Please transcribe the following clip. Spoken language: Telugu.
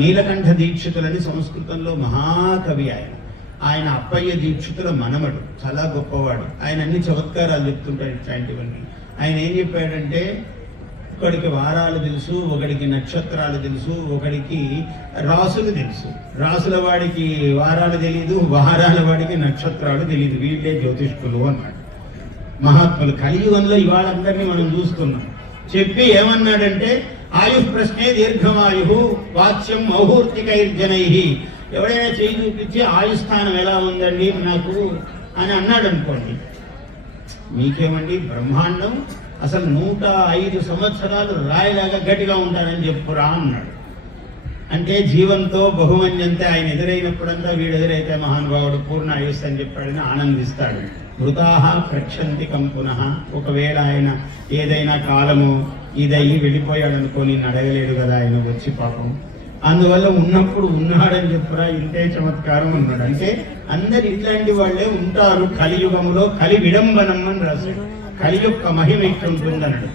నీలకంఠ దీక్షితులని సంస్కృతంలో మహాకవి ఆయన అప్పయ్య దీక్షితుల మనమడు, చాలా గొప్పవాడు. ఆయన అన్ని చమత్కారాలు చెప్తుంటాడు ఇట్లాంటివన్నీ. ఆయన ఏం చెప్పాడంటే, ఒకడికి వారాలు తెలుసు, ఒకడికి నక్షత్రాలు తెలుసు, ఒకడికి రాసులు తెలుసు. రాసుల వాడికి వారాలు తెలీదు, వారాల వాడికి నక్షత్రాలు తెలీదు. వీళ్ళే జ్యోతిష్కులు అన్నాడు. మహాత్ములు కలియుగంలో ఇవాళందరినీ మనం చూస్తున్నాం. చెప్పి ఏమన్నాడంటే, ఆయు ప్రశ్నే దీర్ఘమాయు వాచ్యం మౌహూర్తికైర్జనై. ఎవడైనా చేయి చూపించి ఆయుస్థానం ఎలా ఉందండి నాకు అని అన్నాడు అనుకోండి, మీకేమండి బ్రహ్మాండం, అసలు 105 సంవత్సరాలు రాయిలాగా గట్టిగా ఉంటానని చెప్పురా అన్నాడు. అంటే జీవంతో బహుమన్యంతే ఆయన ఎదురైనప్పుడంతా వీడు ఎదురైతే మహానుభావుడు పూర్ణ ఆయుష్ అని చెప్పాడని ఆనందిస్తాడు. మృతాహ ప్రక్షంతి కంపునః. ఒకవేళ ఆయన ఏదైనా కాలము ఇదయ్యి వెళ్ళిపోయాడు అనుకోని అడగలేడు కదా ఆయన వచ్చి పాపం. అందువల్ల ఉన్నప్పుడు ఉన్నాడని చెప్పురా, ఇంతే చమత్కారం అన్నాడు. అంటే అందరు ఇట్లాంటి వాళ్ళే ఉంటారు కలియుగంలో. కలి విడంబనం అని రాశాడు. కలి యొక్క మహిమ ఇట్లా ఉంటుందన్నాడు.